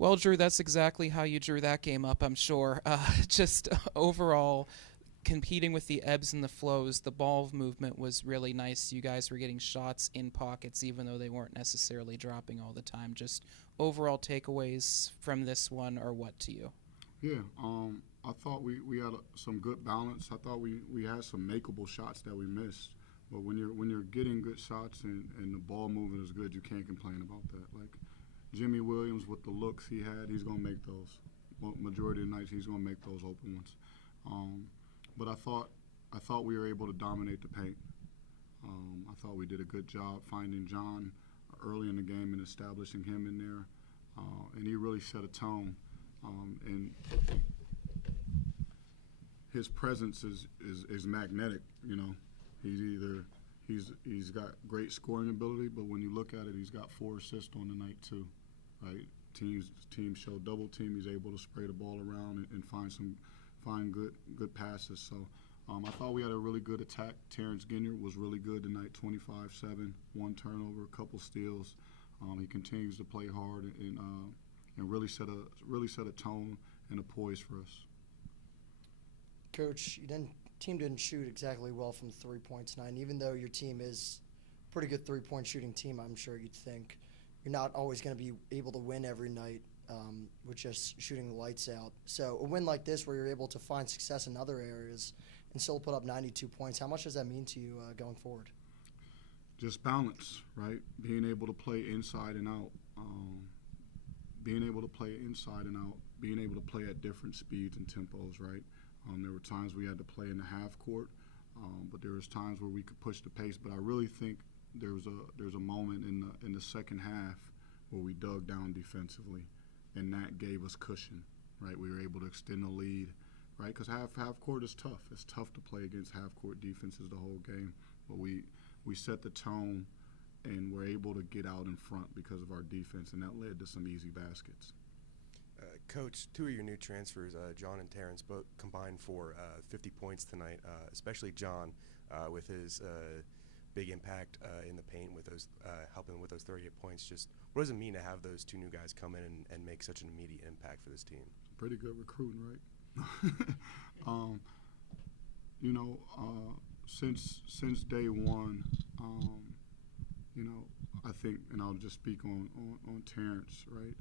Well, Drew, that's exactly how you drew that game up, I'm sure. Just overall, competing with the ebbs and the flows, the ball movement was really nice. You guys were getting shots in pockets, even though they weren't necessarily dropping all the time. Just overall takeaways from this one are what to you? Yeah, I thought we had some good balance. I thought we had some makeable shots that we missed. But when you're getting good shots and the ball movement is good, you can't complain about that. Like Jimmy Williams with the looks he had, he's gonna make those. Well, majority of the nights he's gonna make those open ones. Um, but I thought we were able to dominate the paint. I thought we did a good job finding John early in the game and establishing him in there, and he really set a tone. And his presence is magnetic. You know, he's either he's got great scoring ability, but when you look at it, he's got 4 assists on the night too, right? Teams show double team. He's able to spray the ball around and find good passes. So I thought we had a really good attack. Terrence Ginyard was really good tonight, 25-7, 1 turnover, a couple steals. He continues to play hard and really set a tone and a poise for us. Coach, team didn't shoot exactly well from 3 points tonight. And even though your team is a pretty good 3-point shooting team, I'm sure you'd think you're not always going to be able to win every night with just shooting the lights out. So a win like this where you're able to find success in other areas and still put up 92 points, how much does that mean to you going forward? Just balance, right? Being able to play inside and out. Being able to play inside and out. Being able to play at different speeds and tempos, right? There were times we had to play in the half court, but there was times where we could push the pace. But I really think there's a moment in the second half where we dug down defensively, and that gave us cushion, right? We were able to extend the lead, right? Because half court is tough. It's tough to play against half court defenses the whole game. But we set the tone, and we're able to get out in front because of our defense, and that led to some easy baskets. Coach, 2 of your new transfers, John and Terrence, both combined for 50 points tonight, especially John with his big impact in the paint with those helping with those 38 points. Just what does it mean to have those 2 new guys come in and make such an immediate impact for this team? Pretty good recruiting, right? um, you know, since day one, I think, and I'll just speak on Terrence, right?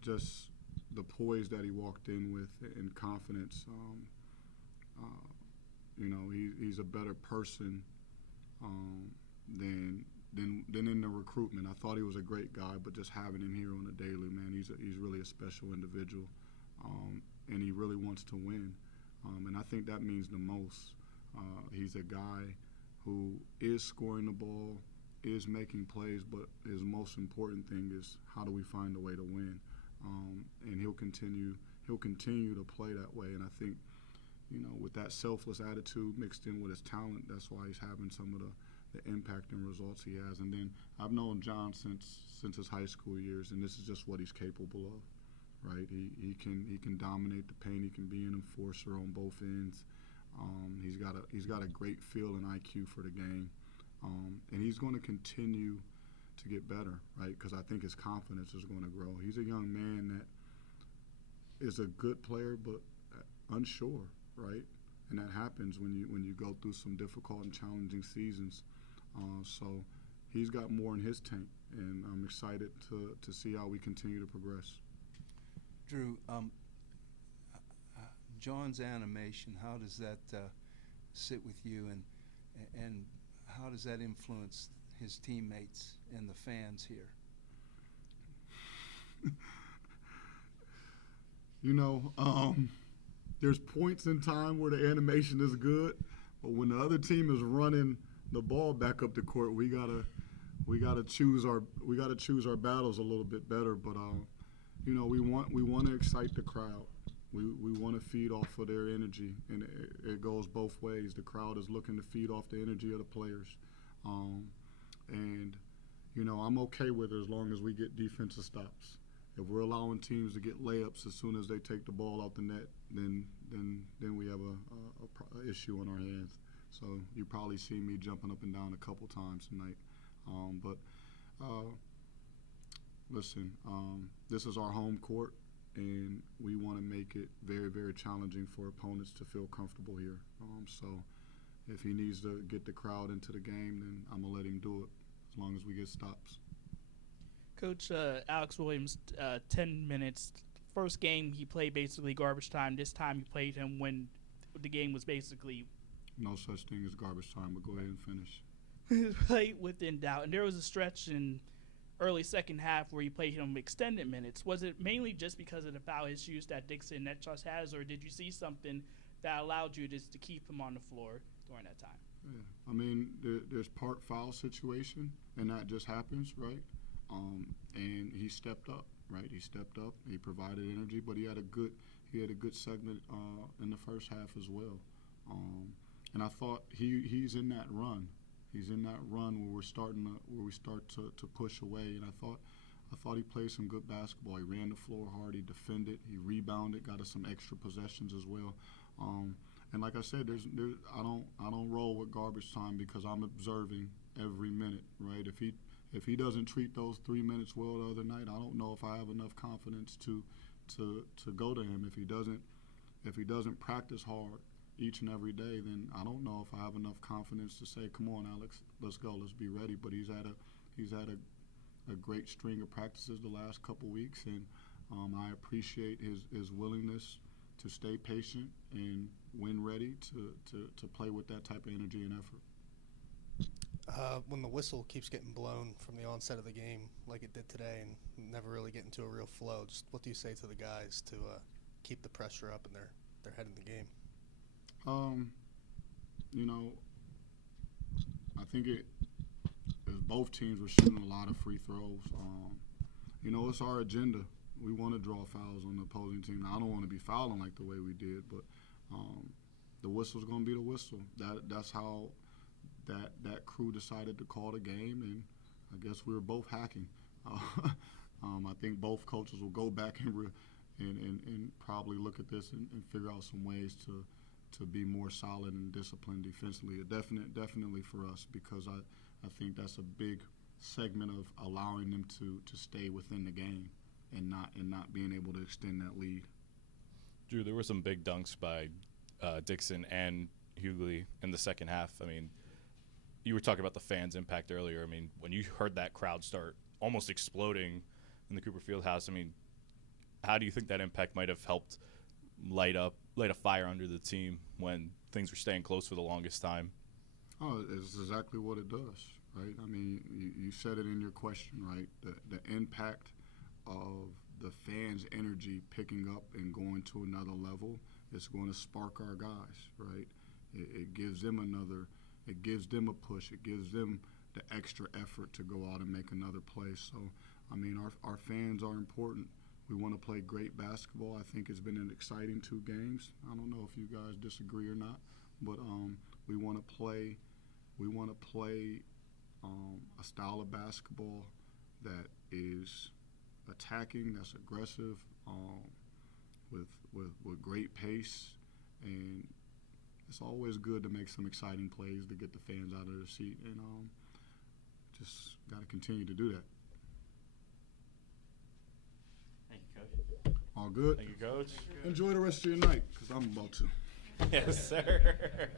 Just the poise that he walked in with and confidence. He's a better person than in the recruitment. I thought he was a great guy, but just having him here on the daily, man, he's really a special individual, and he really wants to win, and I think that means the most. He's a guy who is scoring the ball, is making plays, but his most important thing is how do we find a way to win, and he'll continue to play that way. And I think, with that selfless attitude mixed in with his talent, that's why he's having some of the impact and results he has. And then I've known John since his high school years, and this is just what he's capable of, right? He can dominate the paint. He can be an enforcer on both ends. He's got a great feel and IQ for the game, and he's going to continue to get better, right? Because I think his confidence is going to grow. He's a young man that is a good player, but unsure, right? And that happens when you go through some difficult and challenging seasons. So he's got more in his tank, and I'm excited to see how we continue to progress. Drew, John's animation, how does that sit with you, and how does that influence his teammates and the fans here? There's points in time where the animation is good, but when the other team is running the ball back up the court, we gotta choose our battles a little bit better. But we want to excite the crowd. We want to feed off of their energy, and it goes both ways. The crowd is looking to feed off the energy of the players, and I'm okay with it as long as we get defensive stops. If we're allowing teams to get layups as soon as they take the ball out the net, then we have a issue on our hands. So you probably see me jumping up and down a couple times tonight, but listen, this is our home court, and we want to make it very, very challenging for opponents to feel comfortable here. So if he needs to get the crowd into the game, then I'm going to let him do it as long as we get stops. Coach, Alex Williams, 10 minutes. First game, he played basically garbage time. This time, you played him when the game was basically No such thing as garbage time, but go ahead and finish. played within doubt. And there was a stretch in early second half where you played him extended minutes. Was it mainly just because of the foul issues that Dixon Netchus has, or did you see something that allowed you just to keep him on the floor during that time? Yeah. I mean, there's part foul situation, and that just happens, right? And he stepped up, right? He stepped up. He provided energy, but he had a good segment in the first half as well. And I thought he's in that run. He's in that run where we start to push away. And I thought he played some good basketball. He ran the floor hard. He defended. He rebounded. Got us some extra possessions as well. And like I said, I don't roll with garbage time because I'm observing every minute, right? If he doesn't treat those 3 minutes well the other night, I don't know if I have enough confidence to go to him. If he doesn't practice hard each and every day, then I don't know if I have enough confidence to say, come on, Alex, let's go, let's be ready. But he's had a great string of practices the last couple weeks, and I appreciate his willingness to stay patient and when ready to play with that type of energy and effort. When the whistle keeps getting blown from the onset of the game like it did today and never really get into a real flow, just what do you say to the guys to keep the pressure up and their head in the game? I think both teams were shooting a lot of free throws. It's our agenda. We want to draw fouls on the opposing team. Now, I don't want to be fouling like the way we did, but the whistle's going to be the whistle. That's how that crew decided to call the game, and I guess we were both hacking. I think both coaches will go back and probably look at this and figure out some ways to be more solid and disciplined defensively. Definitely for us, because I think that's a big segment of allowing them to stay within the game and not being able to extend that lead. Drew, there were some big dunks by Dixon and Hughley in the second half. I mean, you were talking about the fans' impact earlier. I mean, when you heard that crowd start almost exploding in the Cooper Fieldhouse, I mean, how do you think that impact might have helped light a fire under the team when things were staying close for the longest time? Oh, it's exactly what it does, right? I mean, you said it in your question, right? The impact of the fans' energy picking up and going to another level is going to spark our guys, right? It gives them a push. It gives them the extra effort to go out and make another play. So, I mean, our fans are important. We want to play great basketball. I think it's been an exciting 2 games. I don't know if you guys disagree or not, but we want to play a style of basketball that is attacking, that's aggressive, with great pace, and it's always good to make some exciting plays to get the fans out of their seat, and just got to continue to do that. Thank you, Coach. All good? Thank you, Coach. Enjoy the rest of your night, because I'm about to. Yes, sir.